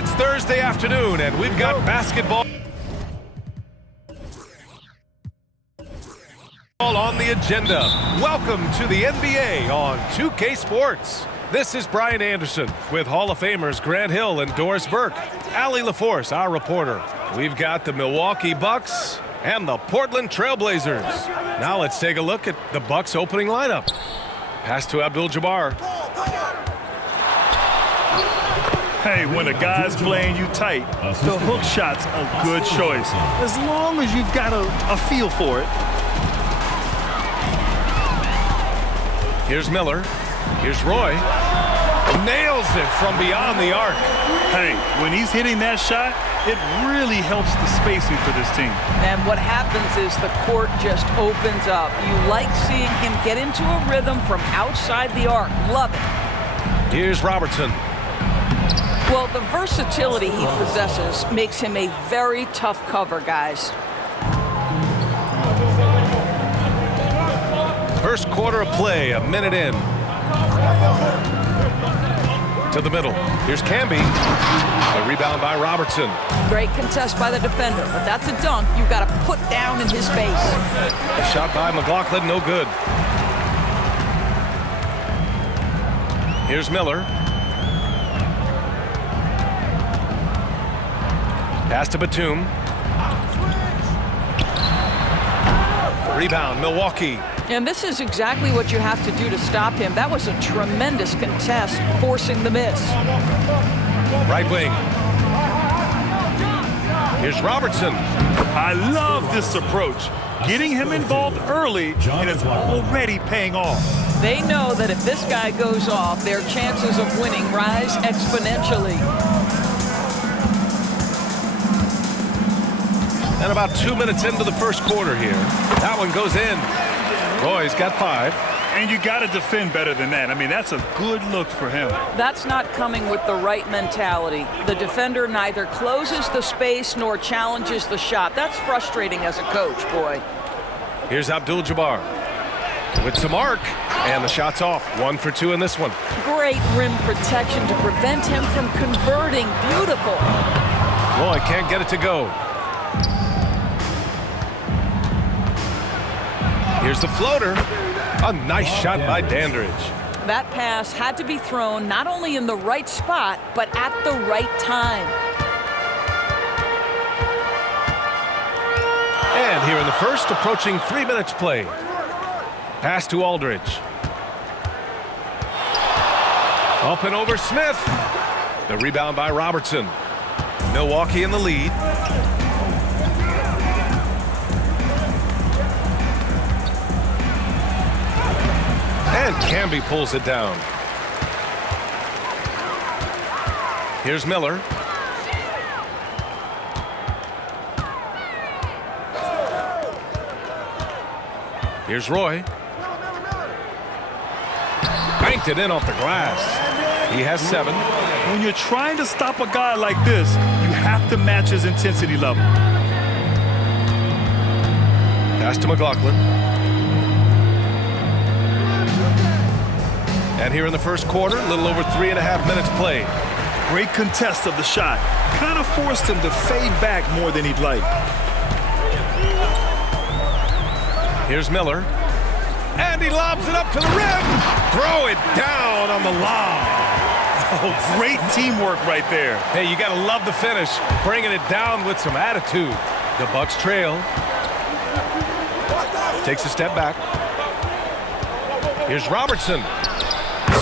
It's Thursday afternoon, and we've got basketball on the agenda. Welcome to the NBA on 2K Sports. This is Brian Anderson with Hall of Famers Grant Hill and Doris Burke. Allie LaForce, our reporter. We've got the Milwaukee Bucks and the Portland Trailblazers. Now let's take a look at the Bucks opening lineup. Pass to Abdul-Jabbar. Hey, when a guy's playing you tight, the hook shot's a good choice, as long as you've got a feel for it. Here's Miller. Here's Roy. Nails it from beyond the arc. Hey, when he's hitting that shot, it really helps the spacing for this team. And what happens is the court just opens up. You like seeing him get into a rhythm from outside the arc. Love it. Here's Robertson. Well, the versatility he possesses makes him a very tough cover, guys. First quarter of play, a minute in. To the middle. Here's Camby. A rebound by Robertson. Great contest by the defender, but that's a dunk you've got to put down in his face. A shot by McLaughlin, no good. Here's Miller. Pass to Batum. Rebound, Milwaukee. And this is exactly what you have to do to stop him. That was a tremendous contest, forcing the miss. Right wing. Here's Robertson. I love this approach. Getting him involved early, and it's already paying off. They know that if this guy goes off, their chances of winning rise exponentially. And about 2 minutes into the first quarter here. That one goes in. Roy's got 5. And you got to defend better than that. I mean, that's a good look for him. That's not coming with the right mentality. The defender neither closes the space nor challenges the shot. That's frustrating as a coach, boy. Here's Abdul-Jabbar with some arc, and the shot's off. 1 for 2 in this one. Great rim protection to prevent him from converting. Beautiful. Roy can't get it to go. Here's the floater. A nice shot by Dandridge. That pass had to be thrown not only in the right spot, but at the right time. And here in the first, approaching 3 minutes play. Pass to Aldridge. Up and over Smith. The rebound by Robertson. Milwaukee in the lead. And Camby pulls it down. Here's Miller. Here's Roy. Banked it in off the glass. He has 7. When you're trying to stop a guy like this, you have to match his intensity level. Pass to McLaughlin. And here in the first quarter, a little over 3.5 minutes played. Great contest of the shot. Kind of forced him to fade back more than he'd like. Here's Miller. And he lobs it up to the rim. Throw it down on the lob. Oh, great teamwork right there. Hey, you got to love the finish. Bringing it down with some attitude. The Bucks trail. Takes a step back. Here's Robertson.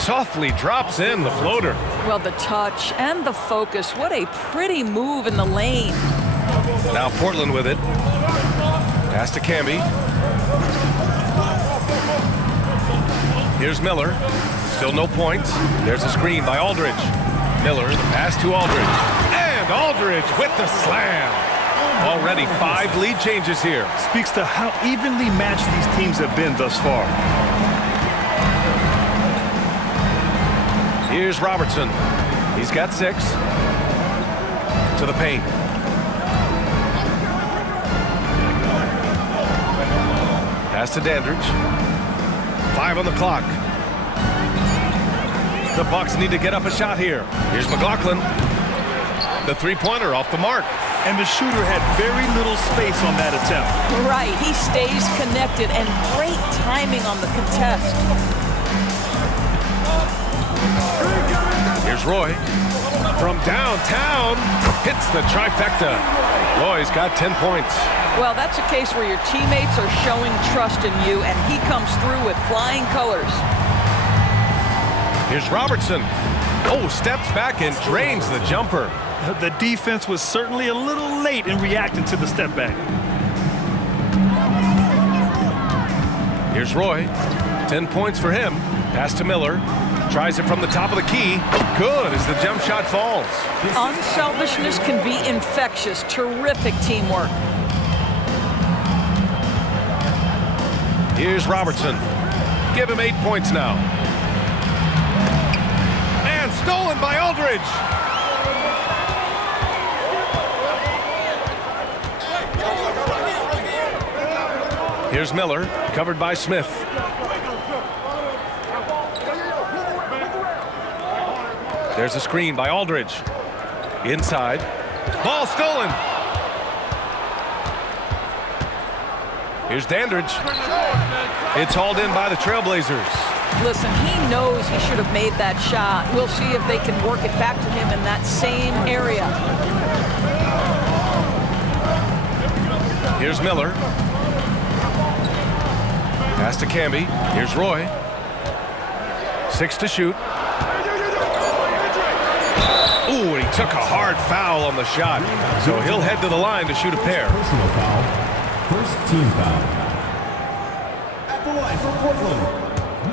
Softly drops in the floater. Well, the touch and the focus. What a pretty move in the lane. Now Portland with it. Pass to Camby. Here's Miller. Still no points. There's a screen by Aldridge. Miller, the pass to Aldridge. And Aldridge with the slam. Already 5 lead changes here. Speaks to how evenly matched these teams have been thus far. Here's Robertson. He's got 6. To the paint. Pass to Dandridge. 5 on the clock. The Bucks need to get up a shot here. Here's McLaughlin. The three-pointer off the mark. And the shooter had very little space on that attempt. Right, he stays connected, and great timing on the contest. Here's Roy. From downtown, hits the trifecta. Roy's got 10 points. Well, that's a case where your teammates are showing trust in you, and he comes through with flying colors. Here's Robertson. Oh, steps back and drains the jumper. The defense was certainly a little late in reacting to the step back. Here's Roy. 10 points for him. Pass to Miller. Tries it from the top of the key. Good as the jump shot falls. Unselfishness can be infectious. Terrific teamwork. Here's Robertson. Give him 8 points now. And stolen by Aldridge. Here's Miller, covered by Smith. There's a screen by Aldridge. Inside. Ball stolen. Here's Dandridge. It's hauled in by the Trailblazers. Listen, he knows he should have made that shot. We'll see if they can work it back to him in that same area. Here's Miller. Pass to Camby. Here's Roy. 6 to shoot. Ooh, he took a hard foul on the shot. So he'll head to the line to shoot a pair. Personal foul. First team foul. At the line for Portland,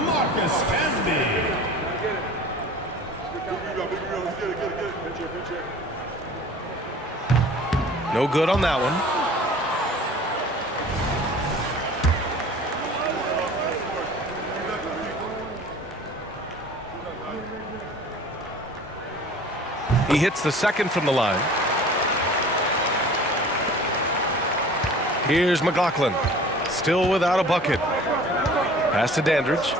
Marcus Camby. No good on that one. He hits the second from the line. Here's McLaughlin. Still without a bucket. Pass to Dandridge.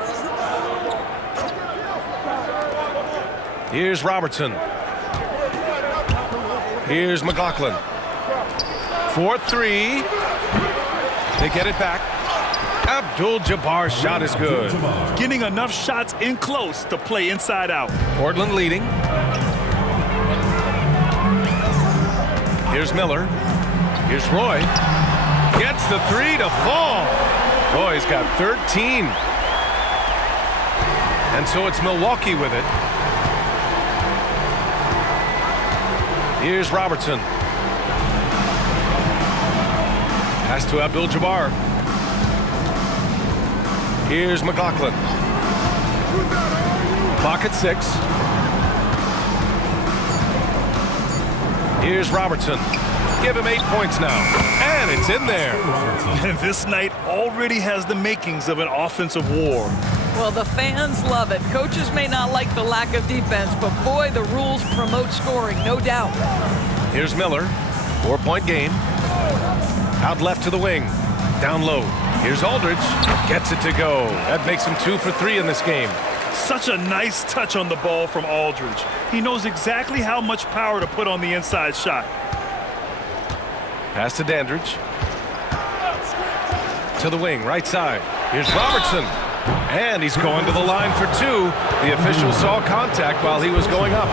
Here's Robertson. Here's McLaughlin. 4-3. They get it back. Abdul-Jabbar's shot is good. Getting enough shots in close to play inside out. Portland leading. Here's Miller. Here's Roy. Gets the 3 to fall. Roy's got 13. And so it's Milwaukee with it. Here's Robertson. Pass to Abdul-Jabbar. Here's McLaughlin. Clock at 6. Here's Robertson. Give him 8 points now. And it's in there. And this night already has the makings of an offensive war. Well, the fans love it. Coaches may not like the lack of defense, but boy, the rules promote scoring, no doubt. Here's Miller. 4-point game. Out left to the wing. Down low. Here's Aldridge. Gets it to go. That makes him 2 for 3 in this game. Such a nice touch on the ball from Aldridge. He knows exactly how much power to put on the inside shot. Pass to Dandridge. To the wing, right side. Here's Robertson. And he's going to the line for 2. The official saw contact while he was going up.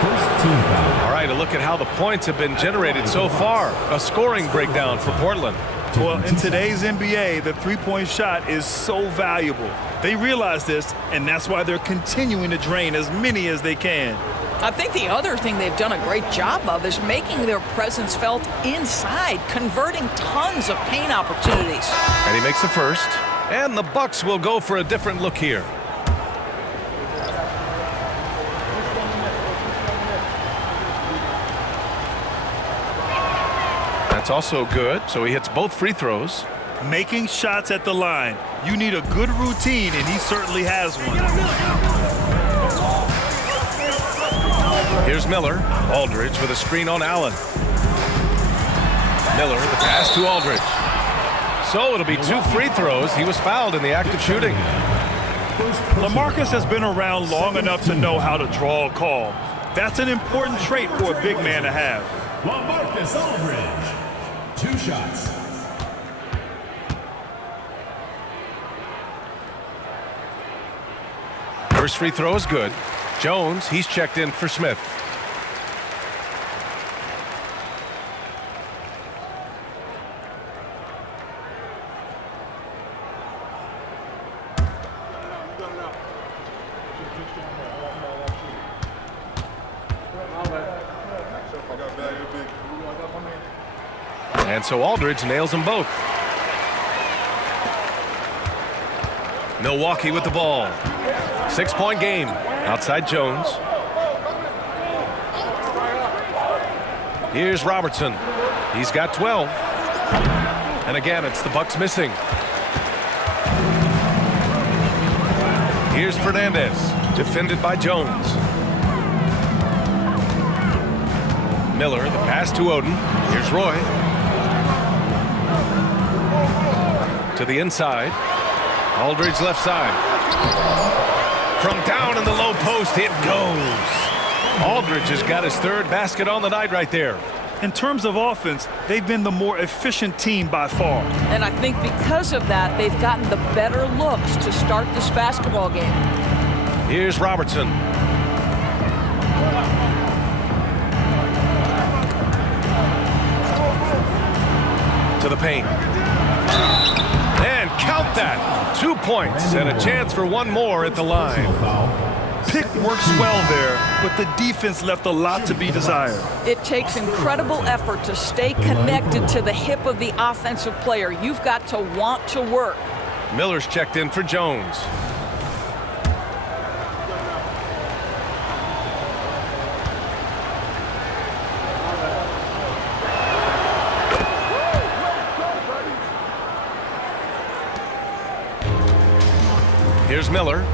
First team foul. All right, a look at how the points have been generated so far. A scoring breakdown for Portland. Well, in today's NBA, the three-point shot is so valuable. They realize this, and that's why they're continuing to drain as many as they can. I think the other thing they've done a great job of is making their presence felt inside, converting tons of paint opportunities. And he makes the first. And the Bucks will go for a different look here. That's also good, so he hits both free throws. Making shots at the line. You need a good routine, and he certainly has one. Here's Miller. Aldridge with a screen on Allen. Miller, the pass to Aldridge. So it'll be 2 free throws. He was fouled in the act of shooting. LaMarcus has been around long enough to know how to draw a call. That's an important trait for a big man to have. LaMarcus Aldridge. 2 shots. First free throw is good. Jones, he's checked in for Smith. And so Aldridge nails them both. Milwaukee with the ball. 6-point game. Outside Jones. Here's Robertson. He's got 12. And again, it's the Bucks missing. Here's Fernandez. Defended by Jones. Miller, the pass to Oden. Here's Roy. To the inside. Aldridge left side. From down in the low post, it goes. Aldridge has got his 3rd basket on the night right there. In terms of offense, they've been the more efficient team by far. And I think because of that, they've gotten the better looks to start this basketball game. Here's Robertson. To the paint. And count that. 2 points and a chance for one more at the line. Pick works well there, but the defense left a lot to be desired. It takes incredible effort to stay connected to the hip of the offensive player. You've got to want to work. Miller's checked in for Jones. Here's Miller.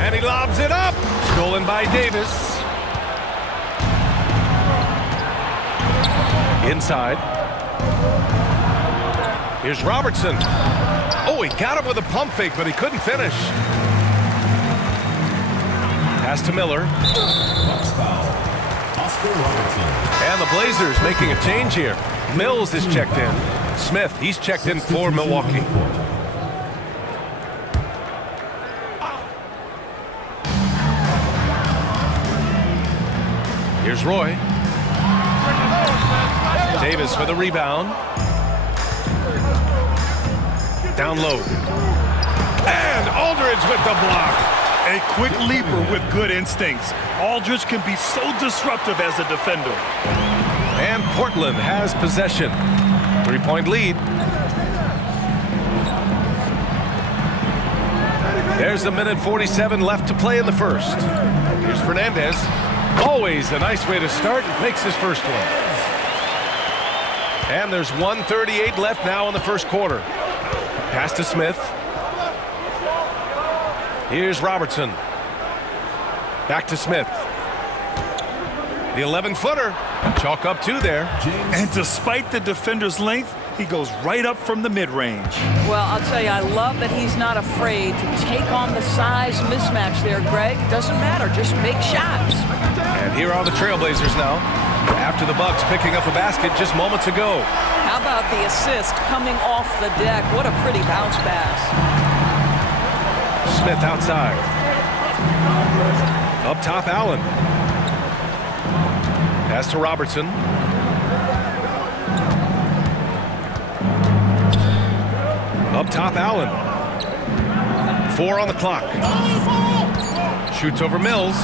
And he lobs it up. Stolen by Davis. Inside. Here's Robertson. Oh, he got him with a pump fake, but he couldn't finish. Pass to Miller. And the Blazers making a change here. Mills is checked in. Smith, he's checked in for Milwaukee. Here's Roy. Davis for the rebound. Down low. And Aldridge with the block. A quick leaper with good instincts. Aldridge can be so disruptive as a defender. And Portland has possession. 3-point lead. There's a minute 47 left to play in the first. Here's Fernandez. Always a nice way to start. Makes his first one. And there's 1:38 left now in the first quarter. Pass to Smith. Here's Robertson. Back to Smith. The 11-footer. Chalk up 2 there. And despite the defender's length, he goes right up from the mid-range. Well, I'll tell you, I love that he's not afraid to take on the size mismatch there, Greg. Doesn't matter. Just make shots. And here are the Trailblazers now. After the Bucks picking up a basket just moments ago. How about the assist coming off the deck? What a pretty bounce pass. Smith outside. Up top, Allen. Pass to Robertson. Up top, Allen. 4 on the clock. Shoots over Mills.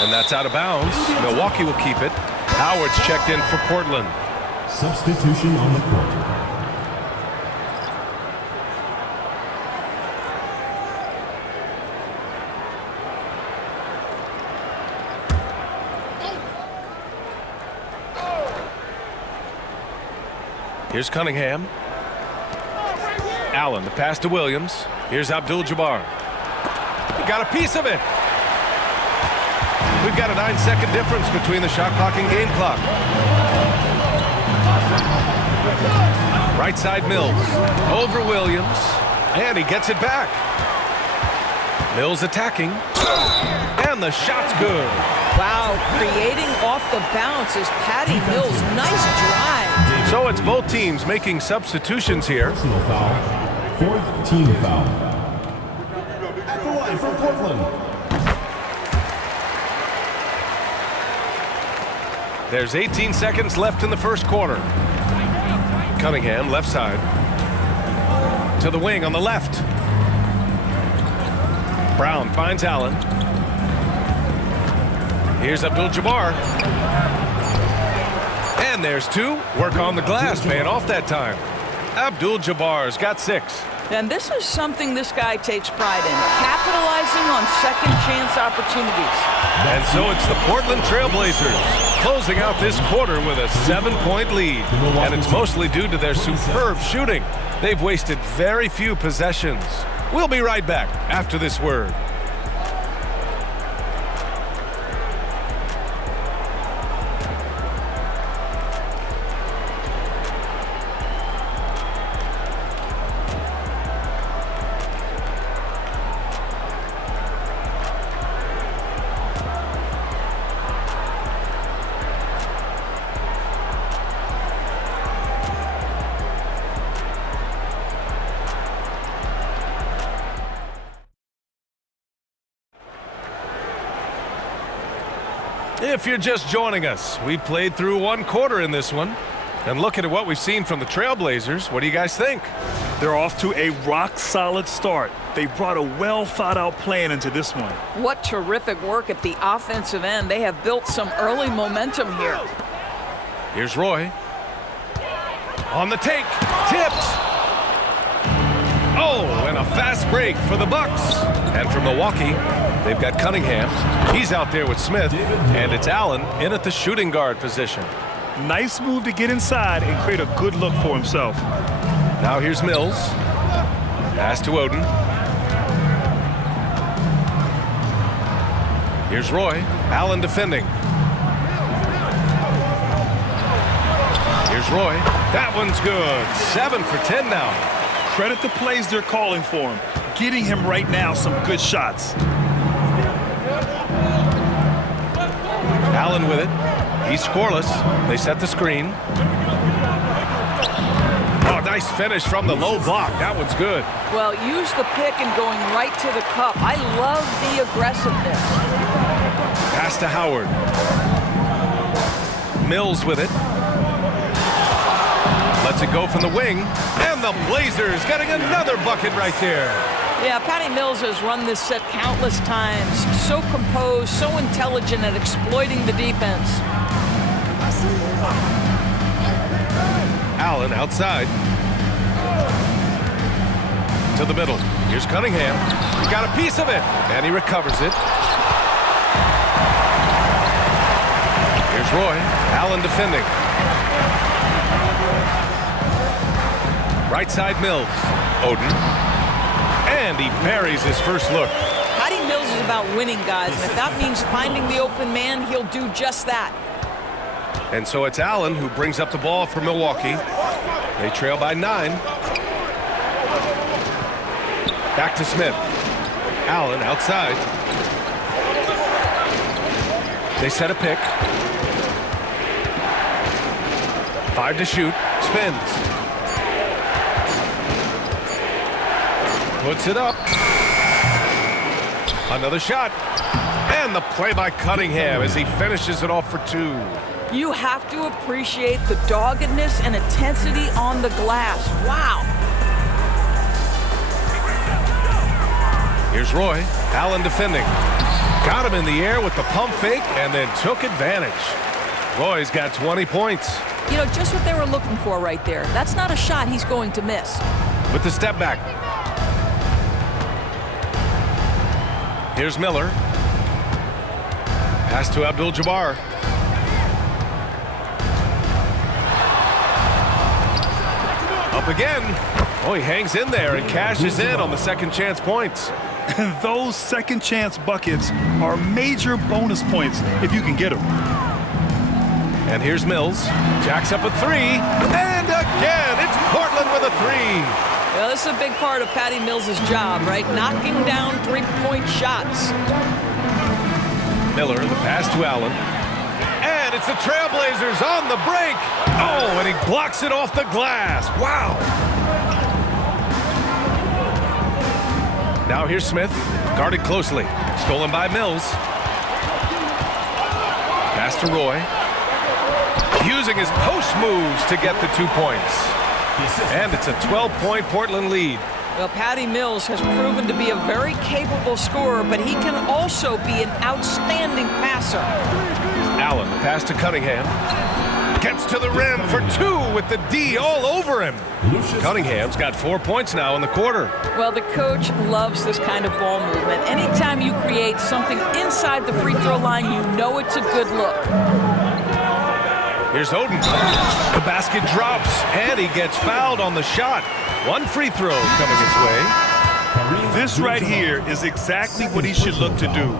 And that's out of bounds. Milwaukee will keep it. Howard's checked in for Portland. Substitution on the court. Here's Cunningham. Allen, the pass to Williams. Here's Abdul-Jabbar. He got a piece of it. We've got a 9-second difference between the shot clock and game clock. Right side Mills. Over Williams. And he gets it back. Mills attacking. And the shot's good. Wow, creating off the bounce is Patty Mills. Nice drive. So it's both teams making substitutions here. Personal foul. 4th team foul. At the line for Portland. There's 18 seconds left in the first quarter. Cunningham, left side. To the wing on the left. Brown finds Allen. Here's Abdul-Jabbar. And there's two. Work on the glass, paying off that time. Abdul-Jabbar's got 6. And this is something this guy takes pride in, capitalizing on second chance opportunities. And so it's the Portland Trailblazers closing out this quarter with a 7-point lead. And it's mostly due to their superb shooting. They've wasted very few possessions. We'll be right back after this word. If you're just joining us, we played through one quarter in this one. And looking at what we've seen from the Trailblazers, what do you guys think? They're off to a rock-solid start. They brought a well-thought-out plan into this one. What terrific work at the offensive end. They have built some early momentum here. Here's Roy. On the take. Tipped. Oh, and a fast break for the Bucks. And from Milwaukee, they've got Cunningham. He's out there with Smith. And it's Allen in at the shooting guard position. Nice move to get inside and create a good look for himself. Now here's Mills. Pass to Oden. Here's Roy. Allen defending. Here's Roy. That one's good. 7 for 10 now. Credit the plays they're calling for him. Getting him right now some good shots. Allen with it. He's scoreless. They set the screen. Oh, nice finish from the low block. That one's good. Well, use the pick and going right to the cup. I love the aggressiveness. Pass to Howard. Mills with it. Lets it go from the wing. And the Blazers getting another bucket right there. Yeah, Patty Mills has run this set countless times. So composed, so intelligent at exploiting the defense. Allen outside. To the middle. Here's Cunningham. He got a piece of it. And he recovers it. Here's Roy. Allen defending. Right side Mills. Oden. And he buries his first look. Patty Mills is about winning, guys. And if that means finding the open man, he'll do just that. And so it's Allen who brings up the ball for Milwaukee. They trail by 9. Back to Smith. Allen outside. They set a pick. 5 to shoot. Spins. Puts it up. Another shot. And the play by Cunningham as he finishes it off for 2. You have to appreciate the doggedness and intensity on the glass. Wow. Here's Roy. Allen defending. Got him in the air with the pump fake and then took advantage. Roy's got 20 points. You know, just what they were looking for right there. That's not a shot he's going to miss. With the step back. Here's Miller. Pass to Abdul-Jabbar. Up again. Oh, he hangs in there and cashes in on the second chance points. And those second chance buckets are major bonus points if you can get them. And here's Mills. Jacks up a 3. And again, it's Portland for the three. Well, this is a big part of Patty Mills' job, right? Knocking down three-point shots. Miller, the pass to Allen. And it's the Trailblazers on the break. Oh, and he blocks it off the glass. Wow. Now here's Smith, guarded closely. Stolen by Mills. Pass to Roy. Using his post moves to get the 2 points. And it's a 12-point Portland lead. Well, Patty Mills has proven to be a very capable scorer, but he can also be an outstanding passer. Allen, pass to Cunningham. Gets to the rim for two with the D all over him. Cunningham's got 4 points now in the quarter. Well, the coach loves this kind of ball movement. Anytime you create something inside the free throw line, you know it's a good look. Here's Oden. The basket drops, and he gets fouled on the shot. One free throw coming his way. This right here is exactly what he should look to do.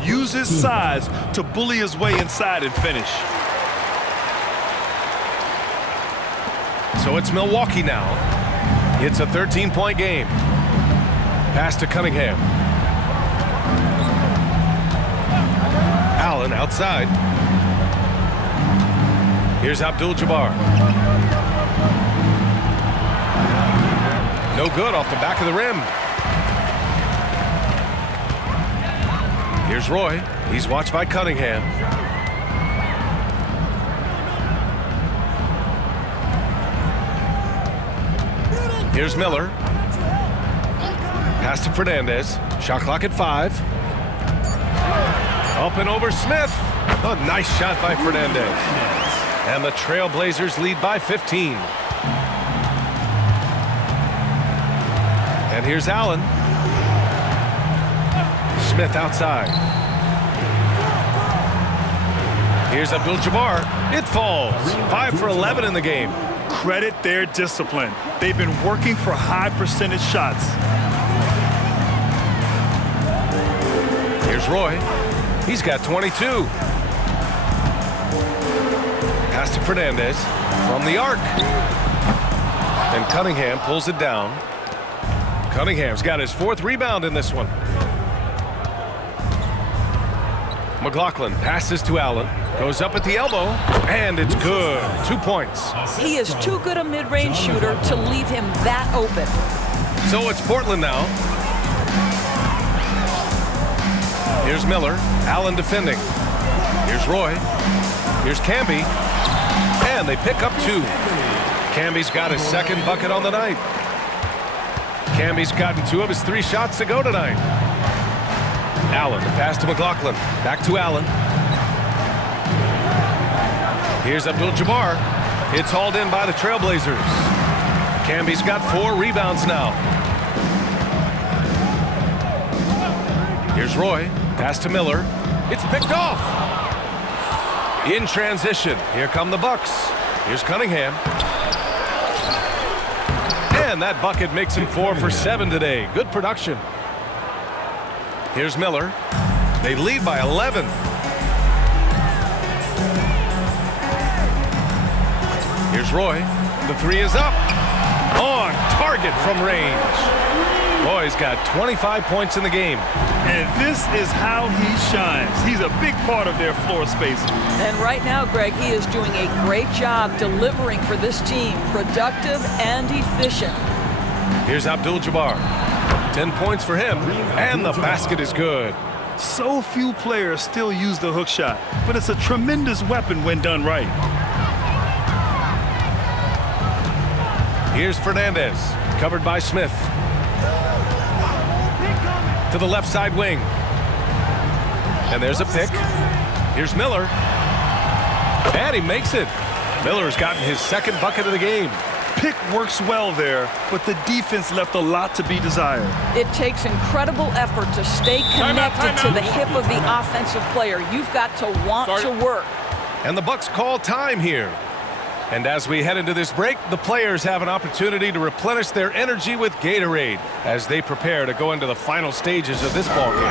Use his size to bully his way inside and finish. So it's Milwaukee now. It's a 13-point game. Pass to Cunningham. Allen outside. Here's Abdul-Jabbar. No good off the back of the rim. Here's Roy. He's watched by Cunningham. Here's Miller. Pass to Fernandez. Shot clock at 5. Up and over Smith. A nice shot by Fernandez. And the Trailblazers lead by 15. And here's Allen. Smith outside. Here's Abdul-Jabbar. It falls. 5 for 11 in the game. Credit their discipline. They've been working for high percentage shots. Here's Roy. He's got 22. Pass to Fernandez from the arc. And Cunningham pulls it down. Cunningham's got his 4th rebound in this one. McLaughlin passes to Allen. Goes up at the elbow. And it's good. 2 points. He is too good a mid-range shooter to leave him that open. So it's Portland now. Here's Miller. Allen defending. Here's Roy. Here's Camby. And they pick up 2. Camby's got his 2nd bucket on the night. Camby's gotten 2 of his 3 shots to go tonight. Allen, the pass to McLaughlin. Back to Allen. Here's Abdul-Jabbar. It's hauled in by the Trailblazers. Camby's got 4 rebounds now. Here's Roy. Pass to Miller. It's picked off. In transition. Here come the Bucks. Here's Cunningham. And that bucket makes him 4 for 7 today. Good production. Here's Miller. They lead by 11. Here's Roy. The 3 is up. On target from range. Roy's got 25 points in the game. And this is how he shines. He's a big part of their floor spacing. And right now, Greg, he is doing a great job delivering for this team. Productive and efficient. Here's Abdul-Jabbar. 10 points for him. And the basket is good. So few players still use the hook shot, but it's a tremendous weapon when done right. Here's Fernandez. Covered by Smith. To the left side wing. And there's a pick. Here's Miller. And he makes it. Miller's gotten his 2nd bucket of the game. Pick works well there, but the defense left a lot to be desired. It takes incredible effort to stay connected to the hip of the offensive player. You've got to want to work. And the Bucks call time here. And as we head into this break, the players have an opportunity to replenish their energy with Gatorade as they prepare to go into the final stages of this ball game.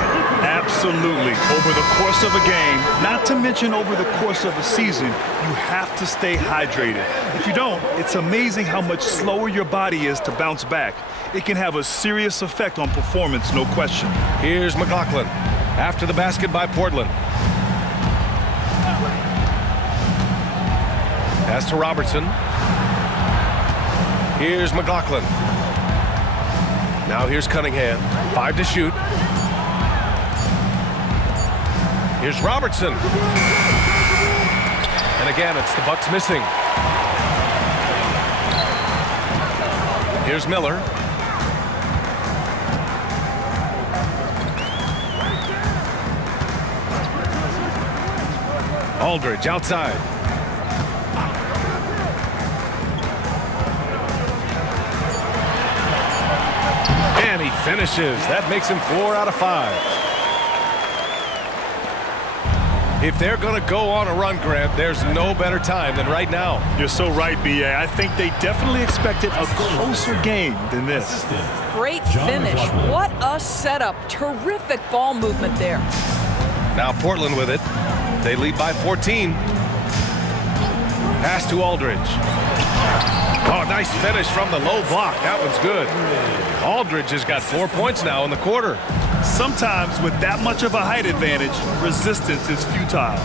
Absolutely. Over the course of a game, not to mention over the course of a season, you have to stay hydrated. If you don't, it's amazing how much slower your body is to bounce back. It can have a serious effect on performance, no question. Here's McLaughlin after the basket by Portland. Pass to Robertson. Here's McLaughlin. Now here's Cunningham. 5 to shoot. Here's Robertson. And again, it's the Bucks missing. Here's Miller. Aldridge outside. And he finishes. That makes him 4 out of 5. If they're going to go on a run, Grant, there's no better time than right now. You're so right, B.A. I think they definitely expected a closer game than this. Great finish. What a setup. Terrific ball movement there. Now Portland with it. They lead by 14. Pass to Aldridge. Oh, nice finish from the low block. That one's good. Aldridge has got 4 points now in the quarter. Sometimes with that much of a height advantage, resistance is futile.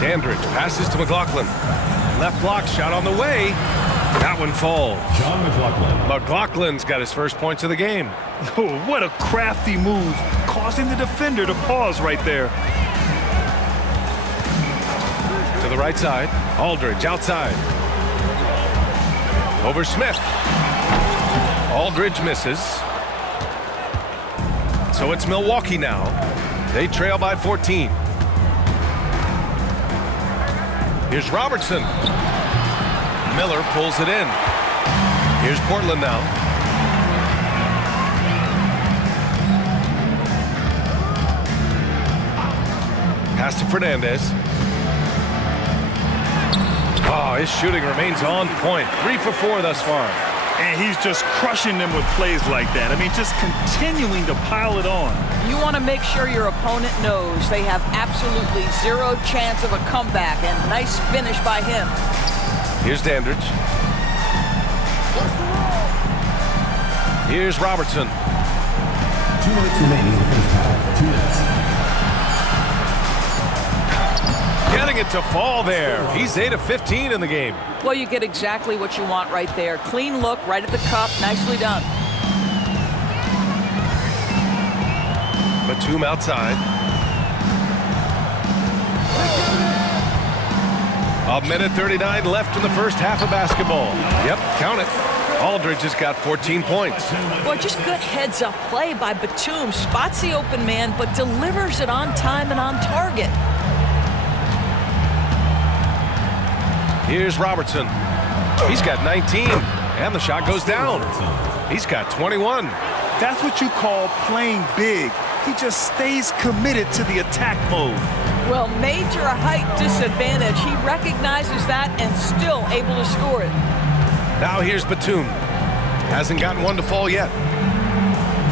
Dandridge passes to McLaughlin. Left block shot on the way. That one falls. John McLaughlin. McLaughlin's got his first points of the game. Oh, what a crafty move, causing the defender to pause right there. To the right side. Aldridge outside. Over Smith. Aldridge misses. So it's Milwaukee now. They trail by 14. Here's Robertson. Miller pulls it in. Here's Portland now. Pass to Fernandez. Oh, his shooting remains on point. 3 for 4 thus far. And he's just crushing them with plays like that. I mean, just continuing to pile it on. You want to make sure your opponent knows they have absolutely zero chance of a comeback, and nice finish by him. Here's Dandridge. Here's Robertson. 2 minutes remaining in the first half. 2 minutes. Getting it to fall there. He's 8 of 15 in the game. Well, you get exactly what you want right there. Clean look, right at the cup. Nicely done. Batum outside. A minute 39 left in the first half of basketball. Yep, count it. Aldridge has got 14 points. Boy, just good heads-up play by Batum. Spots the open man, but delivers it on time and on target. Here's Robertson. He's got 19, and the shot goes down. He's got 21. That's what you call playing big. He just stays committed to the attack mode. Well, major height disadvantage. He recognizes that and still able to score it. Now here's Batum. Hasn't gotten one to fall yet.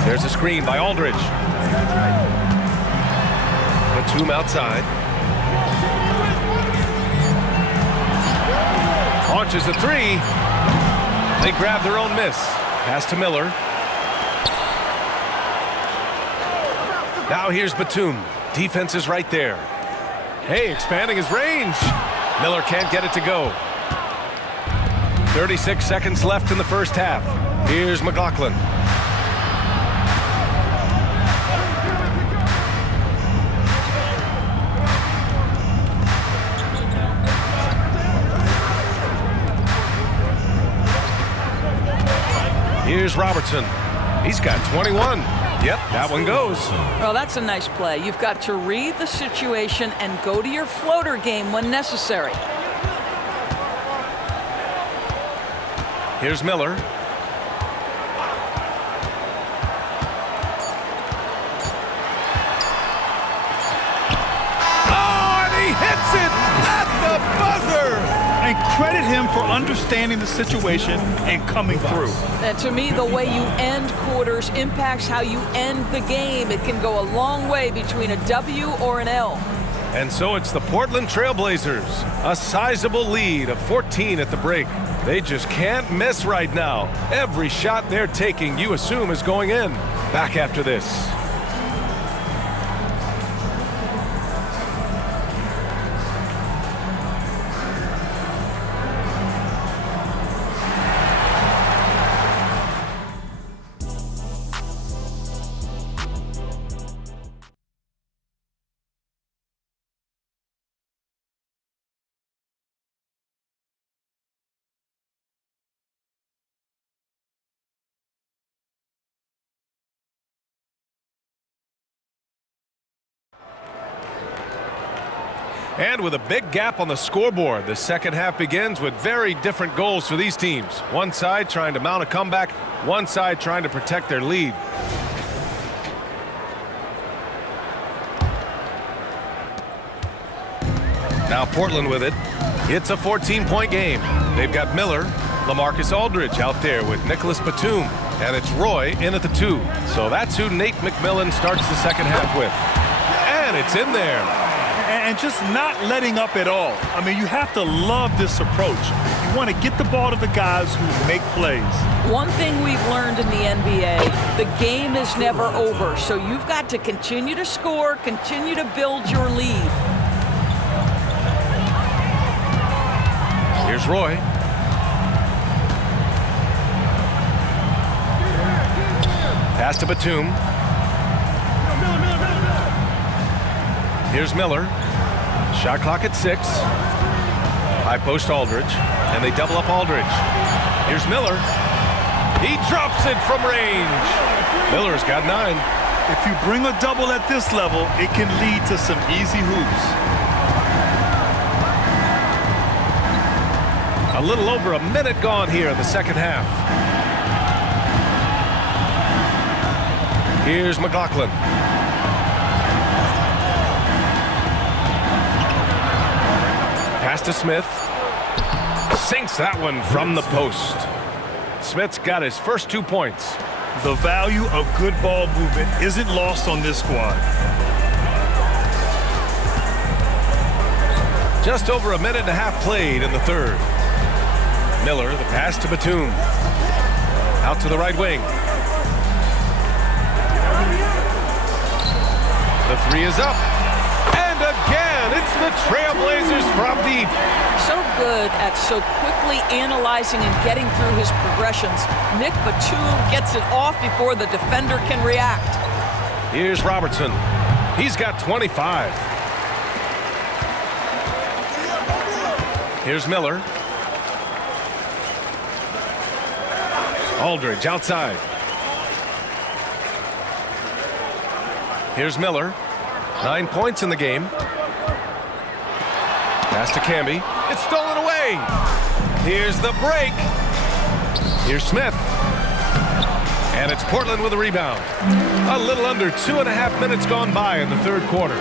There's a screen by Aldridge. Batum outside. Launches a 3. They grab their own miss. Pass to Miller. Now here's Batum. Defense is right there. Hey, expanding his range. Miller can't get it to go. 36 seconds left in the first half. Here's McLaughlin. Here's Robertson. He's got 21. Yep, that one goes. Well, that's a nice play. You've got to read the situation and go to your floater game when necessary. Here's Miller. Oh, and he hits it at the buzzer. And credit him for understanding the situation and coming through. And to me, the way you end quarters impacts how you end the game. It can go a long way between a W or an L. And so it's the Portland Trailblazers, a sizable lead of 14 at the break. They just can't miss right now. Every shot they're taking, you assume, is going in. Back after this. And with a big gap on the scoreboard, the second half begins with very different goals for these teams. One side trying to mount a comeback, one side trying to protect their lead. Now Portland with it. It's a 14-point game. They've got Miller, LaMarcus Aldridge out there with Nicholas Batum, and it's Roy in at the 2. So that's who Nate McMillan starts the second half with. And it's in there. And just not letting up at all. I mean, you have to love this approach. You want to get the ball to the guys who make plays. One thing we've learned in the NBA, the game is never over. So you've got to continue to score, continue to build your lead. Here's Roy. Pass to Batum. Here's Miller. Shot clock at 6. High post Aldridge. And they double up Aldridge. Here's Miller. He drops it from range. Miller's got 9. If you bring a double at this level, it can lead to some easy hoops. A little over a minute gone here in the second half. Here's McLaughlin. Pass to Smith. Sinks that one from the post. Smith's got his first 2 points. The value of good ball movement isn't lost on this squad. Just over a minute and a half played in the third. Miller, the pass to Batum. Out to the right wing. The 3 is up. And again, it's the Trailblazers from deep. So good at so quickly analyzing and getting through his progressions. Nick Batum gets it off before the defender can react. Here's Robertson. He's got 25. Here's Miller. Aldridge outside. Here's Miller. 9 points in the game. Pass to Camby. It's stolen away. Here's the break. Here's Smith. And it's Portland with a rebound. A little under 2.5 minutes gone by in the third quarter.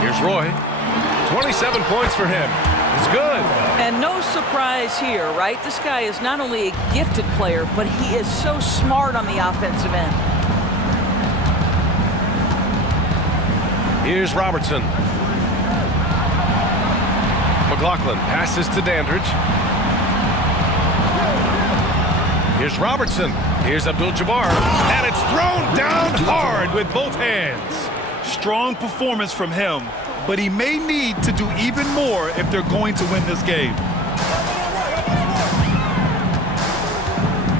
Here's Roy. 27 points for him. It's good. And no surprise here, right? This guy is not only a gifted player, but he is so smart on the offensive end. Here's Robertson. McLaughlin passes to Dandridge. Here's Robertson. Here's Abdul-Jabbar. And it's thrown down hard with both hands. Strong performance from him, but he may need to do even more if they're going to win this game.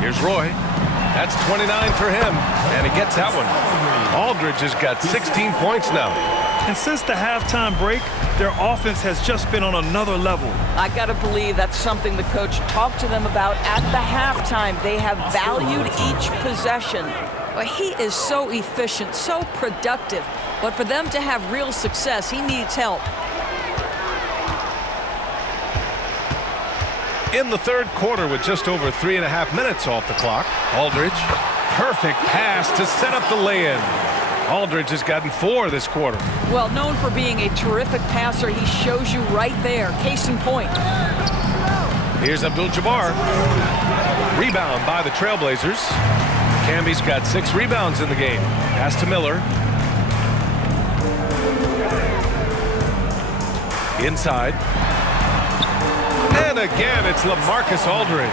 Here's Roy. That's 29 for him, and he gets that one. Aldridge has got 16 points now. And since the halftime break, their offense has just been on another level. I got to believe that's something the coach talked to them about at the halftime. They have valued each possession. Well, he is so efficient, so productive. But for them to have real success, he needs help. In the third quarter with just over 3.5 minutes off the clock, Aldridge, perfect pass to set up the lay-in. Aldridge has gotten 4 this quarter. Well, known for being a terrific passer, he shows you right there. Case in point. Here's Abdul-Jabbar. Rebound by the Trailblazers. Camby's got 6 rebounds in the game. Pass to Miller. Inside. And again, it's LaMarcus Aldridge.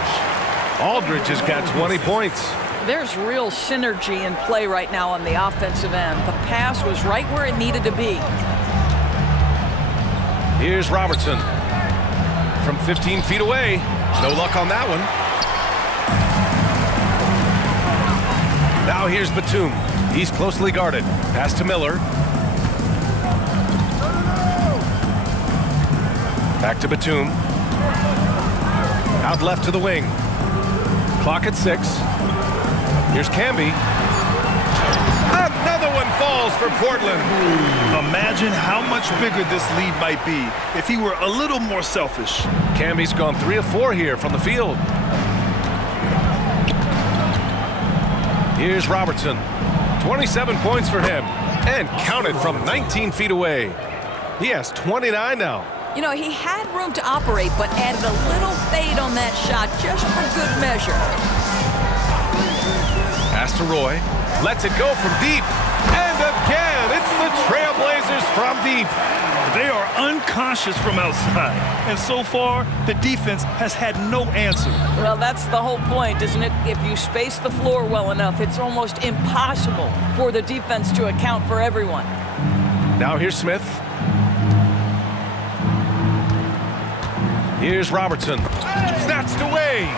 Aldridge has got 20 points. There's real synergy in play right now on the offensive end. The pass was right where it needed to be. Here's Robertson from 15 feet away. No luck on that one. Now here's Batum. He's closely guarded. Pass to Miller. Back to Batum. Out left to the wing. Clock at 6. Here's Camby. Another one falls for Portland. Imagine how much bigger this lead might be if he were a little more selfish. Camby's gone 3 of 4 here from the field. Here's Robertson. 27 points for him. And counted from 19 feet away. He has 29 now. You know, he had room to operate, but added a little fade on that shot just for good measure. Pass to Roy. Lets it go from deep. And again, it's the Trailblazers from deep. They are unconscious from outside. And so far, the defense has had no answer. Well, that's the whole point, isn't it? If you space the floor well enough, it's almost impossible for the defense to account for everyone. Now here's Smith. Here's Robertson. Snatched away.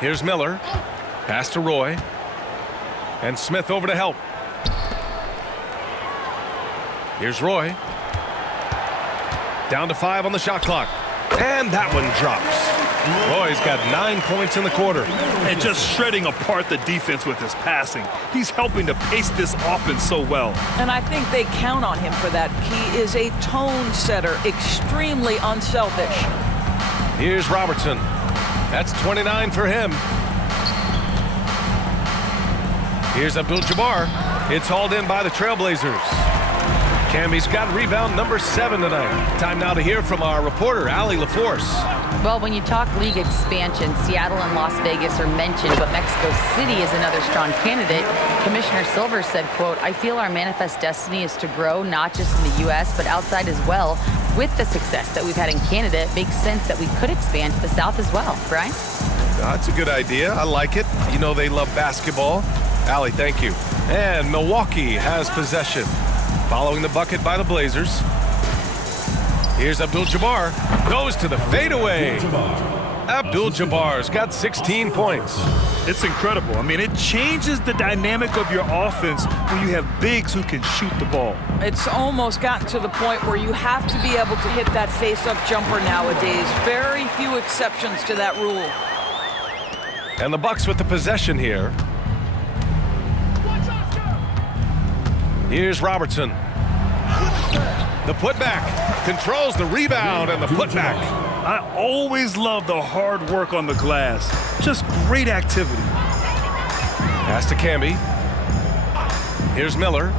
Here's Miller. Pass to Roy. And Smith over to help. Here's Roy. Down to 5 on the shot clock. And that one drops. Roy's got 9 points in the quarter. And just shredding apart the defense with his passing. He's helping to pace this offense so well. And I think they count on him for that. He is a tone setter, extremely unselfish. Here's Robertson. That's 29 for him. Here's Abdul-Jabbar. It's hauled in by the Trailblazers. Camby's got rebound number 7 tonight. Time now to hear from our reporter, Allie LaForce. Well, when you talk league expansion, Seattle and Las Vegas are mentioned, but Mexico City is another strong candidate. Commissioner Silver said, quote, "I feel our manifest destiny is to grow not just in the U.S., but outside as well. With the success that we've had in Canada, it makes sense that we could expand to the South as well." Brian? That's a good idea. I like it. You know they love basketball. Allie, thank you. And Milwaukee has possession. Following the bucket by the Blazers. Here's Abdul-Jabbar. Goes to the fadeaway. Abdul-Jabbar's got 16 points. It's incredible. I mean, it changes the dynamic of your offense when you have bigs who can shoot the ball. It's almost gotten to the point where you have to be able to hit that face-up jumper nowadays. Very few exceptions to that rule. And the Bucks with the possession here. Here's Robertson. The putback. Controls the rebound and the putback. I always love the hard work on the glass. Just great activity. Pass to Camby. Here's Miller.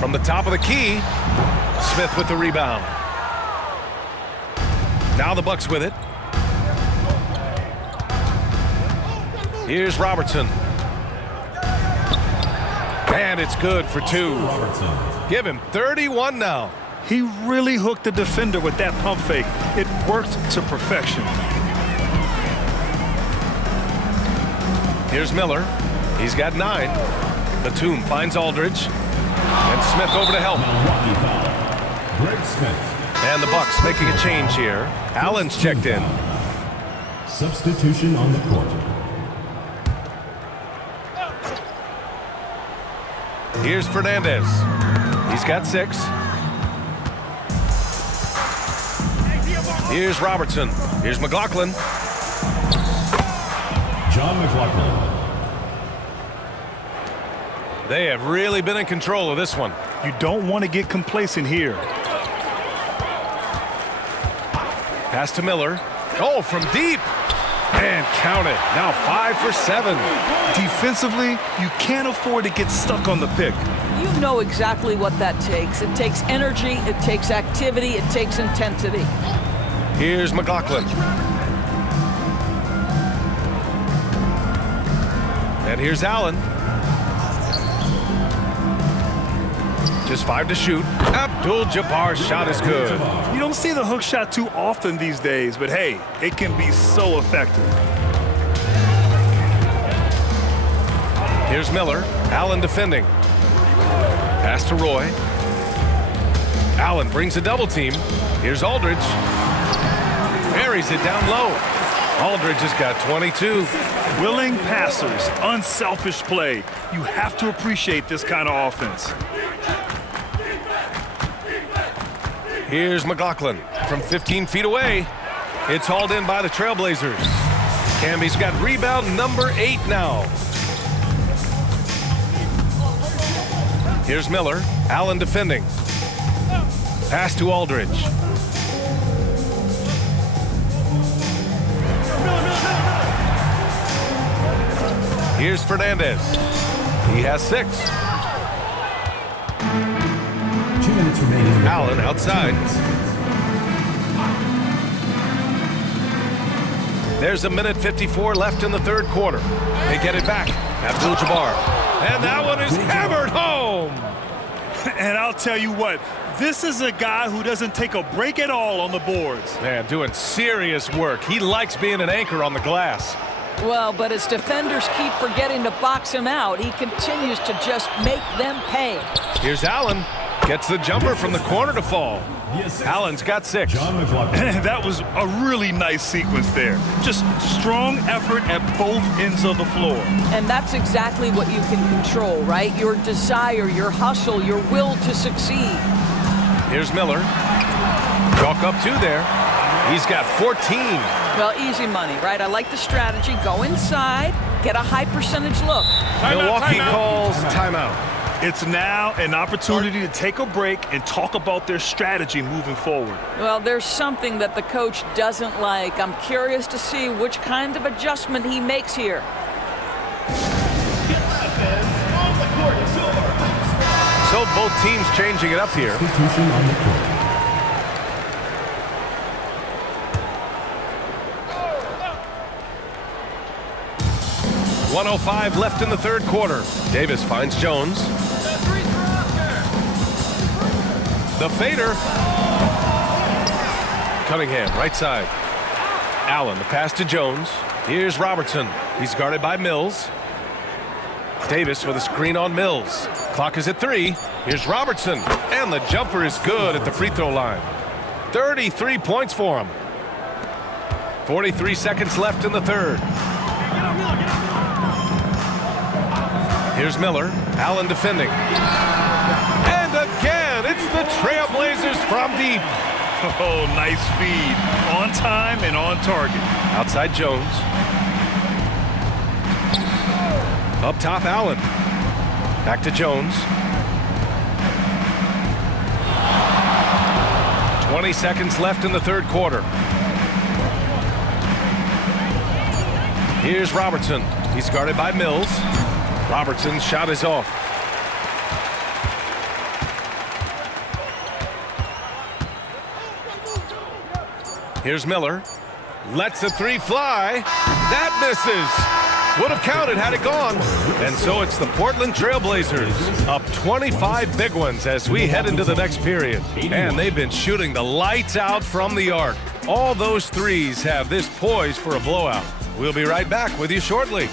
From the top of the key, Smith with the rebound. Now the Bucks with it. Here's Robertson. And it's good for 2. Give him 31 now. He really hooked the defender with that pump fake. It worked to perfection. Here's Miller. He's got 9. Batum finds Aldridge. And Smith over to help. Greg Smith. And the Bucks making a change here. Allen's checked in. Substitution on the court. Here's Fernandez. He's got 6. Here's Robertson. Here's McLaughlin. John McLaughlin. They have really been in control of this one. You don't want to get complacent here. Pass to Miller. Oh, from deep. And count it. Now 5 for 7. Defensively, you can't afford to get stuck on the pick. You know exactly what that takes. It takes energy, it takes activity, it takes intensity. Here's McLaughlin. And here's Allen. Just 5 to shoot. Abdul-Jabbar's shot is good. You don't see the hook shot too often these days, but hey, it can be so effective. Here's Miller. Allen defending. Pass to Roy. Allen brings a double team. Here's Aldridge. Buries it down low. Aldridge has got 22. Willing passers, unselfish play. You have to appreciate this kind of offense. Here's McLaughlin from 15 feet away. It's hauled in by the Trailblazers. Camby's got rebound number 8 now. Here's Miller. Allen defending. Pass to Aldridge. Here's Fernandez. He has 6. 2 minutes remaining. Allen outside. There's a minute 54 left in the third quarter. They get it back. Abdul-Jabbar. And that one is hammered home. And I'll tell you what, this is a guy who doesn't take a break at all on the boards. Man, doing serious work. He likes being an anchor on the glass. Well, but as defenders keep forgetting to box him out, he continues to just make them pay. Here's Allen. Gets the jumper from the corner to fall. Allen's got 6. That was a really nice sequence there. Just strong effort at both ends of the floor. And that's exactly what you can control, right? Your desire, your hustle, your will to succeed. Here's Miller. Chalk up 2 there. He's got 14. Well, easy money, right? I like the strategy. Go inside, get a high percentage look. Milwaukee calls timeout. It's now an opportunity to take a break and talk about their strategy moving forward. Well, there's something that the coach doesn't like. I'm curious to see which kind of adjustment he makes here. So both teams changing it up here. 1:05 left in the third quarter. Davis finds Jones. The fader. Cunningham, right side. Allen, the pass to Jones. Here's Robertson. He's guarded by Mills. Davis with a screen on Mills. Clock is at 3. Here's Robertson. And the jumper is good at the free throw line. 33 points for him. 43 seconds left in the third. Here's Miller. Allen defending. And again, it's the Trailblazers from deep. Oh, nice feed. On time and on target. Outside Jones. Up top, Allen. Back to Jones. 20 seconds left in the third quarter. Here's Robertson. He's guarded by Mills. Robertson's shot is off. Here's Miller. Lets the 3 fly. That misses. Would have counted had it gone. And so it's the Portland Trailblazers up 25 big ones as we head into the next period. And they've been shooting the lights out from the arc. All those threes have this poised for a blowout. We'll be right back with you shortly.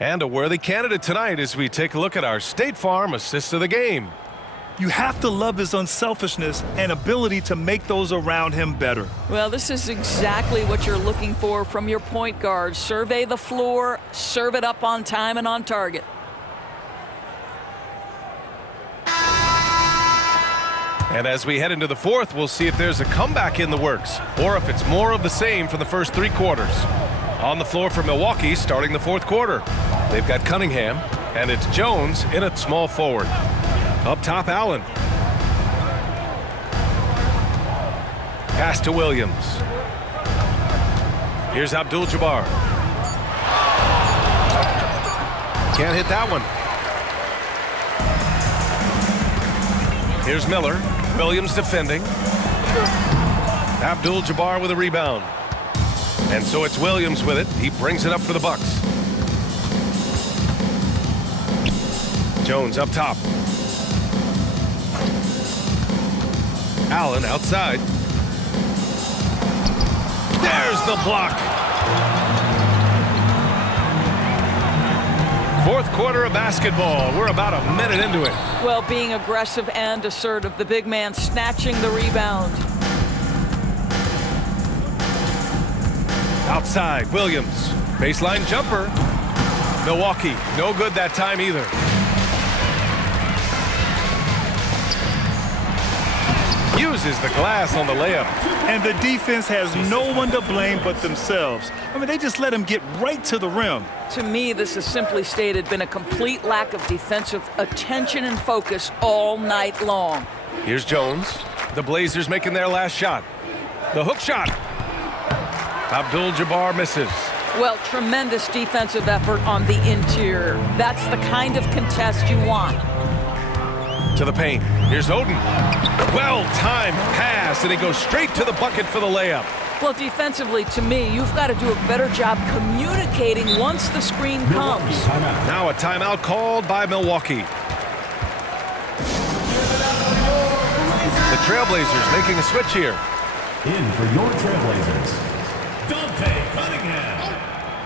And a worthy candidate tonight as we take a look at our State Farm assist of the game. You have to love his unselfishness and ability to make those around him better. Well, this is exactly what you're looking for from your point guard. Survey the floor, serve it up on time and on target. And as we head into the fourth, we'll see if there's a comeback in the works or if it's more of the same from the first 3 quarters. On the floor for Milwaukee starting the fourth quarter. They've got Cunningham, and it's Jones in at small forward. Up top, Allen. Pass to Williams. Here's Abdul-Jabbar. Can't hit that one. Here's Miller. Williams defending. Abdul-Jabbar with a rebound. And so it's Williams with it. He brings it up for the Bucks. Jones up top. Allen outside. There's the block. Fourth quarter of basketball. We're about a minute into it. Well, being aggressive and assertive, the big man snatching the rebound. Outside, Williams. Baseline jumper. Milwaukee, no good that time either. Uses the glass on the layup. And the defense has no one to blame but themselves. I mean, they just let him get right to the rim. To me, this has simply stated been a complete lack of defensive attention and focus all night long. Here's Jones. The Blazers making their last shot. The hook shot. Abdul-Jabbar misses. Well, tremendous defensive effort on the interior. That's the kind of contest you want. To the paint. Here's Oden. Well-timed pass, and he goes straight to the bucket for the layup. Well, defensively, to me, you've got to do a better job communicating once the screen comes. Now a timeout called by Milwaukee. The Trailblazers making a switch here. In for your Trailblazers, Dante Cunningham,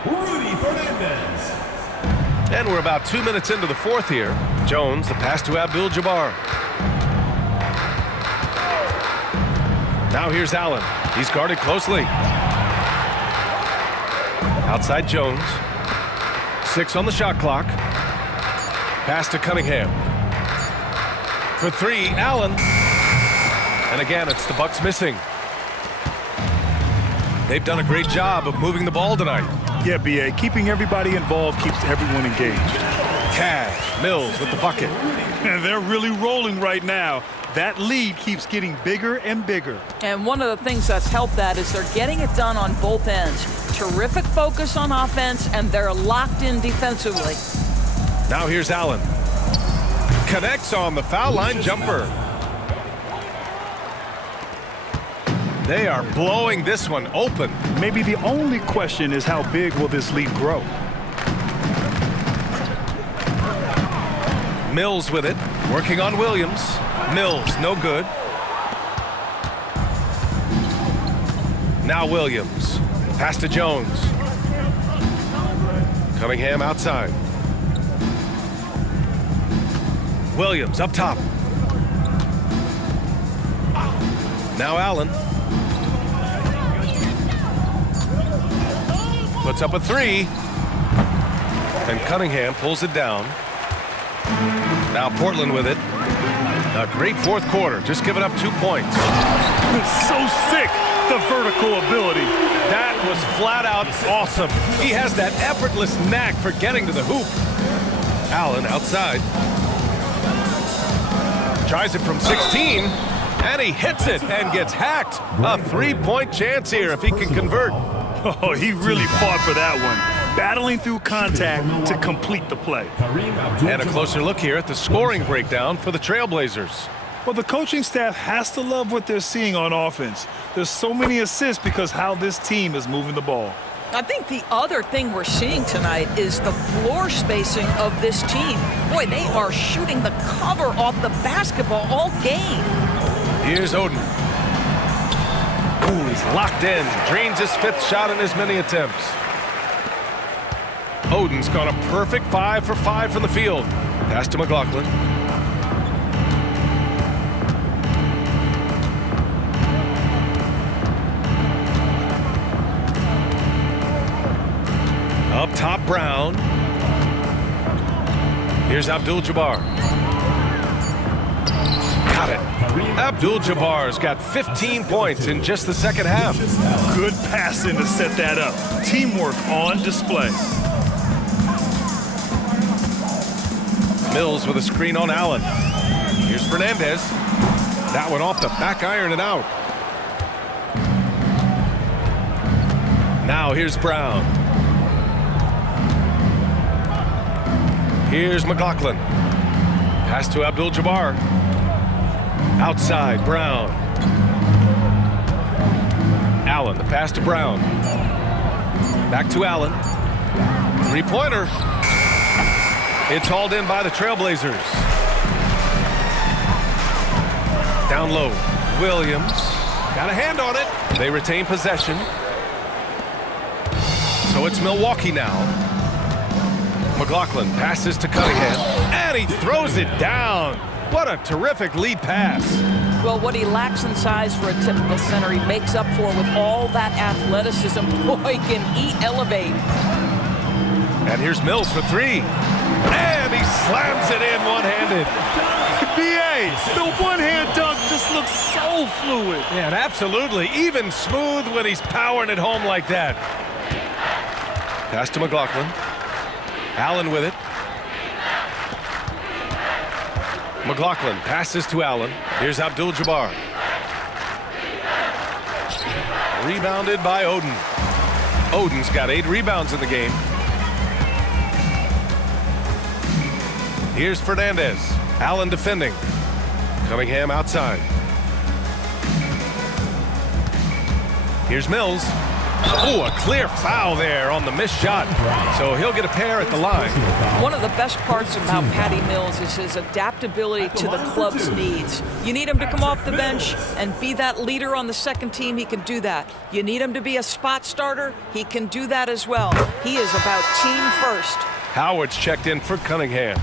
Rudy Fernandez. And we're about 2 minutes into the fourth here. Jones, the pass to Abdul-Jabbar. Now here's Allen. He's guarded closely. Outside Jones. 6 on the shot clock. Pass to Cunningham. For 3, Allen. And again, it's the Bucks missing. They've done a great job of moving the ball tonight. Yeah, B.A., keeping everybody involved keeps everyone engaged. Cash, Mills with the bucket. And they're really rolling right now. That lead keeps getting bigger and bigger. And one of the things that's helped that is they're getting it done on both ends. Terrific focus on offense, and they're locked in defensively. Now here's Allen. Connects on the foul line jumper. They are blowing this one open. Maybe the only question is how big will this lead grow? Mills with it, working on Williams. Mills, no good. Now Williams. Pass to Jones. Cunningham outside. Williams up top. Now Allen. Puts up a 3. And Cunningham pulls it down. Now Portland with it. A great fourth quarter. Just giving up 2 points. So sick, the vertical ability. That was flat out awesome. He has that effortless knack for getting to the hoop. Allen outside. Tries it from 16. And he hits it and gets hacked. A 3-point chance here if he can convert. Oh, he really fought for that one. Battling through contact to complete the play. And a closer look here at the scoring breakdown for the Trailblazers. Well, the coaching staff has to love what they're seeing on offense. There's so many assists because how this team is moving the ball. I think the other thing we're seeing tonight is the floor spacing of this team. Boy, they are shooting the cover off the basketball all game. Here's Oden. Ooh, he's locked in. Drains his 5th shot in as many attempts. Oden's got a perfect 5 for 5 from the field. Pass to McLaughlin. Up top, Brown. Here's Abdul-Jabbar. Got it. Abdul-Jabbar's got 15 points in just the second half. Good passing to set that up. Teamwork on display. Mills with a screen on Allen. Here's Fernandez. That one off the back iron and out. Now here's Brown. Here's McLaughlin. Pass to Abdul-Jabbar. Outside, Brown. Allen, the pass to Brown. Back to Allen. Three-pointer. It's hauled in by the Trailblazers. Down low, Williams. Got a hand on it. They retain possession. So it's Milwaukee now. McLaughlin passes to Cunningham, and he throws it down. What a terrific lead pass. Well, what he lacks in size for a typical center, he makes up for with all that athleticism. Boy, can he elevate. And here's Mills for three. And he slams it in one-handed. BA, the one-hand dunk just looks so fluid. Yeah, and absolutely. Even smooth when he's powering it home like that. Pass to McLaughlin. Allen with it. McLaughlin passes to Allen. Here's Abdul-Jabbar. Rebounded by Oden. Oden's got 8 rebounds in the game. Here's Fernandez. Allen defending. Cunningham outside. Here's Mills. Oh, a clear foul there on the missed shot. So he'll get a pair at the line. One of the best parts about Patty Mills is his adaptability to the club's needs. You need him to come off the bench and be that leader on the second team, he can do that. You need him to be a spot starter, he can do that as well. He is about team first. Howard's checked in for Cunningham.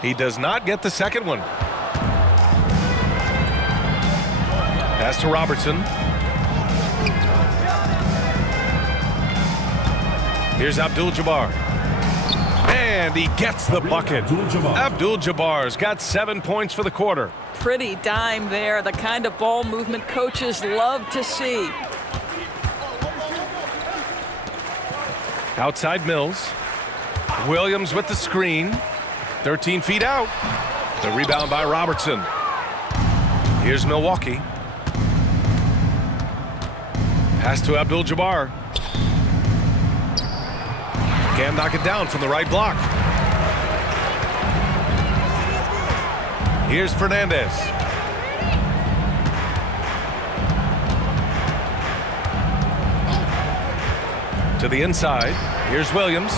He does not get the second one. Pass to Robertson. Here's Abdul-Jabbar. And he gets the bucket. Abdul-Jabbar's got 7 points for the quarter. Pretty dime there, the kind of ball movement coaches love to see. Outside Mills. Williams with the screen. 13 feet out. The rebound by Robertson. Here's Milwaukee. Pass to Abdul-Jabbar. Can't knock it down from the right block. Here's Fernandez. To the inside. Here's Williams.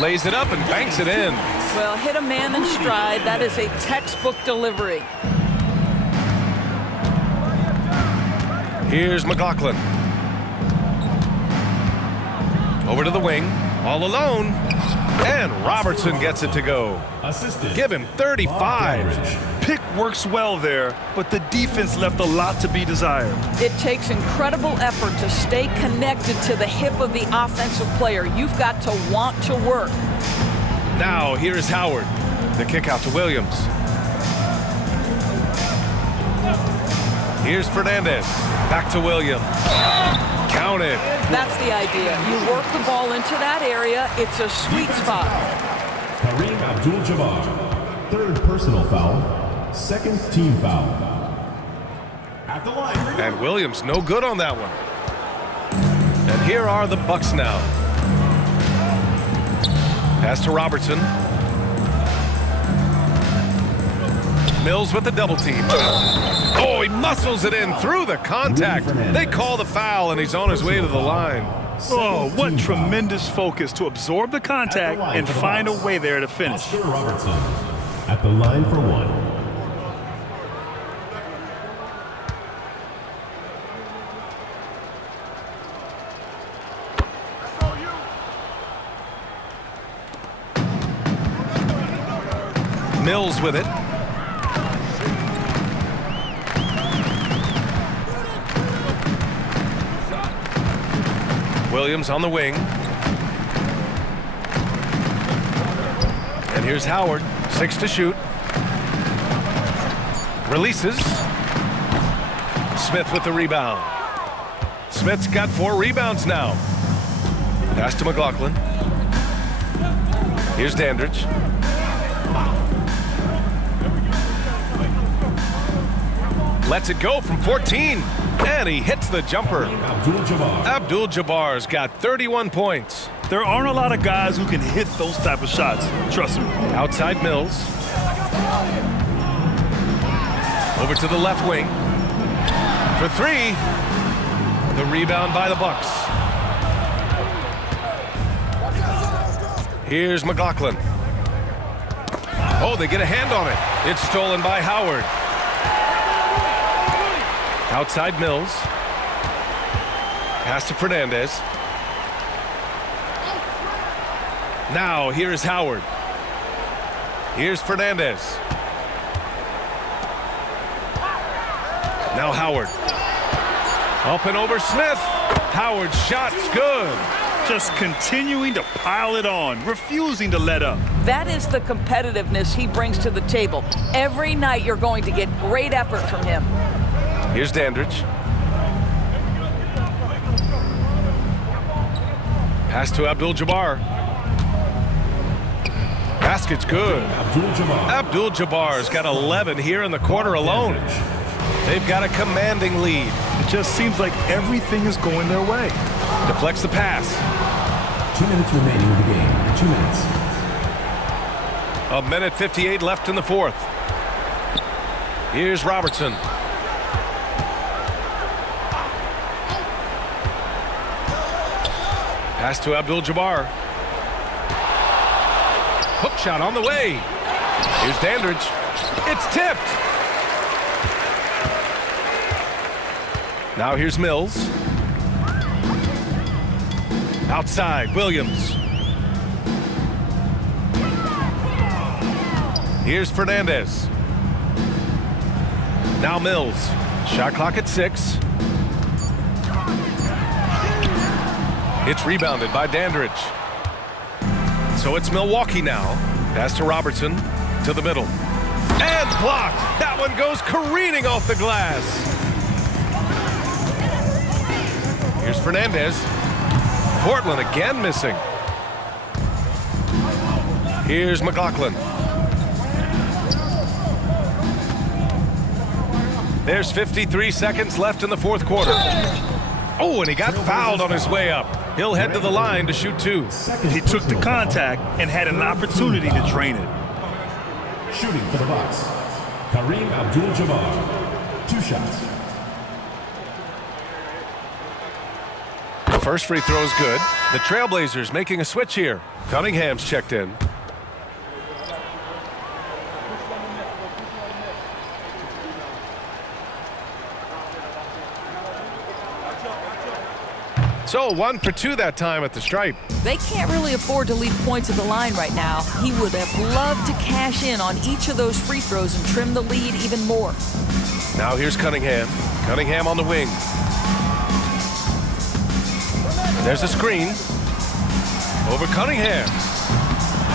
Lays it up and banks it in. Well, hit a man in stride. That is a textbook delivery. Here's McLaughlin. Over to the wing. All alone. And Robertson gets it to go. Give him 35. Pick works well there, but the defense left a lot to be desired. It takes incredible effort to stay connected to the hip of the offensive player. You've got to want to work. Now here's Howard. The kick out to Williams. Here's Fernandez. Back to Williams. Counted. That's the idea. You work the ball into that area. It's a sweet spot. Kareem Abdul-Jabbar, third personal foul, second team foul. At the line. And Williams no good on that one. And here are the Bucks now. Pass to Robertson. Mills with the double team. Oh, he muscles it in through the contact. They call the foul, and he's on his way to the line. Oh, what tremendous focus to absorb the contact and find a way there to finish. Oscar Robertson at the line for one. Mills with it. Williams on the wing. And here's Howard, 6 to shoot. Releases. Smith with the rebound. Smith's got 4 rebounds now. Pass to McLaughlin. Here's Dandridge. Lets it go from 14. And he hits the jumper. Abdul-Jabbar's got 31 points. There aren't a lot of guys who can hit those type of shots. Trust me. Outside Mills. Over to the left wing. For 3. The rebound by the Bucks. Here's McLaughlin. Oh, they get a hand on it. It's stolen by Howard. Outside Mills. Pass to Fernandez. Now here's Howard. Here's Fernandez. Now Howard. Up and over Smith. Howard's shot's good. Just continuing to pile it on, refusing to let up. That is the competitiveness he brings to the table. Every night you're going to get great effort from him. Here's Dandridge. Pass to Abdul-Jabbar. Basket's good. Abdul-Jabbar's got 11 here in the quarter alone. They've got a commanding lead. It just seems like everything is going their way. Deflects the pass. 2 minutes remaining in the game. 2 minutes. 1:58 left in the fourth. Here's Robertson. Pass to Abdul-Jabbar. Hook shot on the way. Here's Dandridge. It's tipped. Now here's Mills. Outside, Williams. Here's Fernandez. Now Mills. Shot clock at 6. It's rebounded by Dandridge. So it's Milwaukee now. Pass to Robertson. To the middle. And blocked. That one goes careening off the glass. Here's Fernandez. Portland again missing. Here's McLaughlin. There's 53 seconds left in the fourth quarter. Oh, and he got fouled on his way up. He'll head to the line to shoot 2. He took the contact and had an opportunity to drain it. Shooting for the Bucks, Kareem Abdul-Jabbar. 2 shots. The first free throw is good. The Trailblazers making a switch here. Cunningham's checked in. So 1 for 2 that time at the stripe. They can't really afford to leave points at the line right now. He would have loved to cash in on each of those free throws and trim the lead even more. Now here's Cunningham. Cunningham on the wing. There's a screen. Over Cunningham.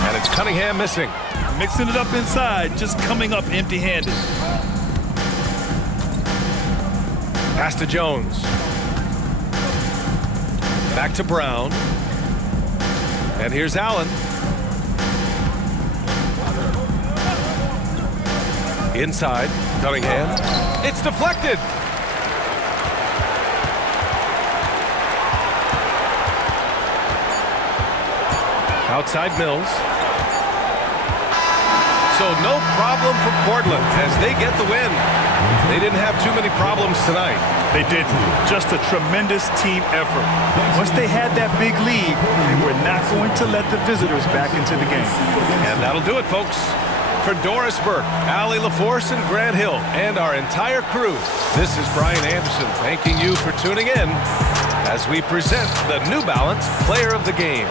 And it's Cunningham missing. Mixing it up inside, just coming up empty-handed. Pass to Jones. Back to Brown. And here's Allen. Inside, Cunningham. It's deflected. Outside Mills. So no problem for Portland as they get the win. They didn't have too many problems tonight. They didn't. Just a tremendous team effort. Once they had that big lead, they were not going to let the visitors back into the game. And that'll do it, folks. For Doris Burke, Allie LaForce, and Grant Hill, and our entire crew, this is Brian Anderson thanking you for tuning in as we present the New Balance Player of the Game.